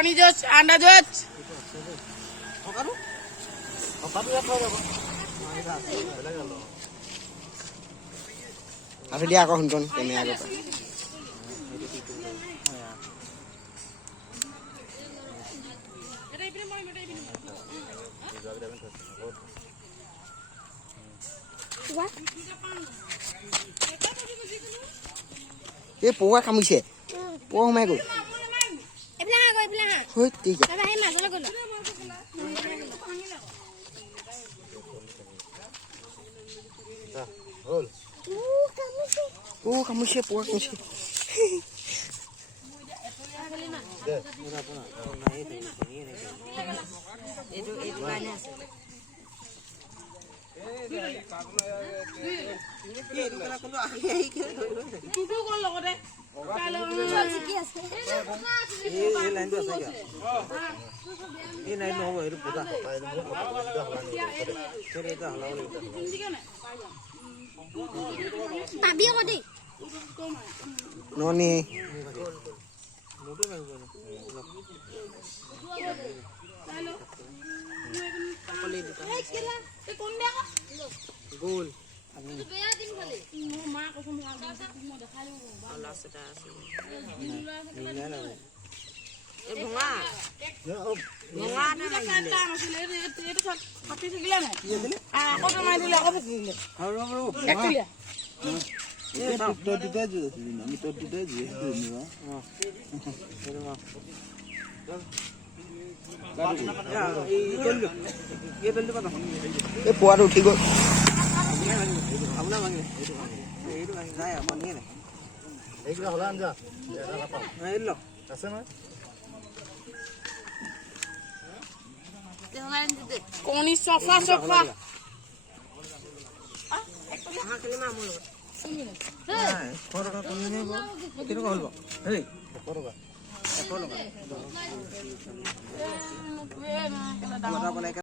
কণী জোচ আন্ডা জোচ আবেলি আকৌ শুনকন কেমেৰা আগৰ পৰা এই পৌৱা কামুৰিছে পৌৱা সোমাই গ'ল কামুৰিছে পৌৱা কামুৰিছে ননি গোল এই পোৱাটো উঠি গ'ল কণী চফা চফা